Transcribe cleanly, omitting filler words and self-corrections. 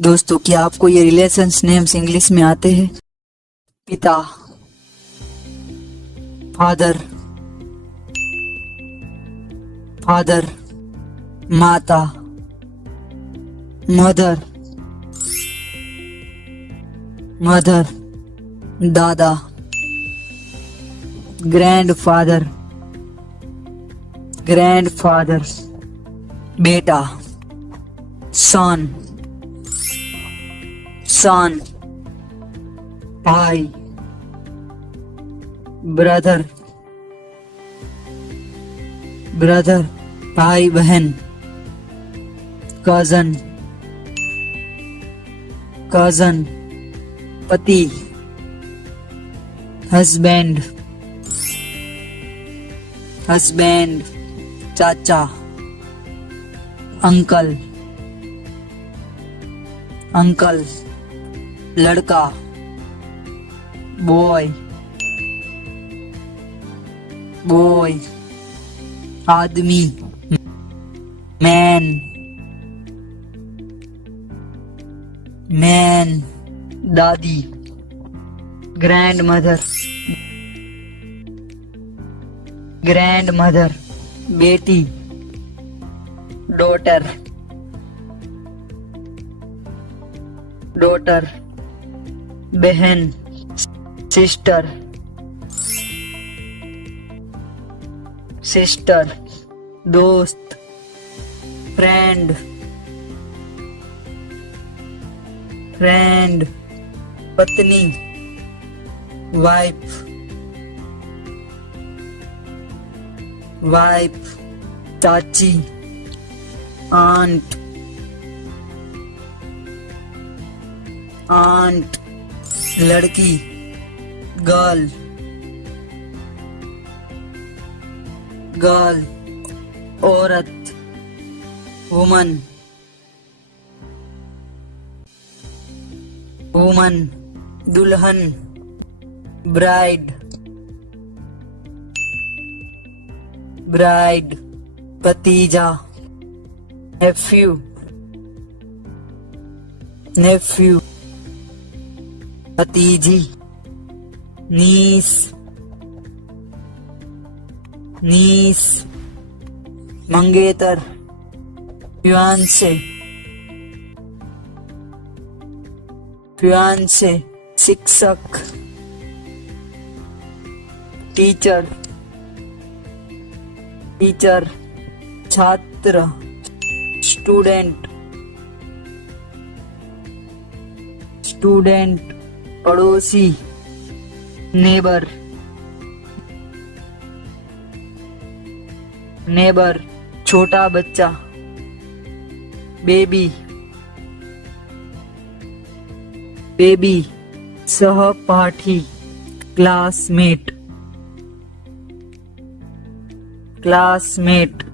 दोस्तों, क्या आपको ये रिलेशंस नेम्स इंग्लिश में आते हैं? पिता, फादर, फादर, माता, मदर, मदर, दादा, ग्रैंडफादर, ग्रैंडफादर, बेटा, सन, सन, भाई, ब्रदर, ब्रदर, भाई बहन, कजन, कजन, पति, हस्बैंड, हस्बैंड, चाचा, अंकल, अंकल, लड़का, बॉय, बॉय, आदमी, मैन, मैन, दादी, ग्रैंड मदर, ग्रैंड मदर, बेटी, डॉटर, डॉटर, बहन, सिस्टर, सिस्टर, दोस्त, फ्रेंड, फ्रेंड, पत्नी, वाइफ, वाइफ, चाची, आंट, आंट, लड़की, गर्ल, गर्ल, औरत, वुमन, वुमन, दुल्हन, ब्राइड, ब्राइड, भतीजा, नेफ्यू, नेफ्यू, भतीजी, नीस, नीस, मंगेतर, फियांसे, फियांसे, शिक्षक, टीचर, टीचर, छात्र, स्टूडेंट, स्टूडेंट, पड़ोसी, नेबर, नेबर, छोटा बच्चा, बेबी, बेबी, सहपाठी, क्लासमेट, क्लासमेट,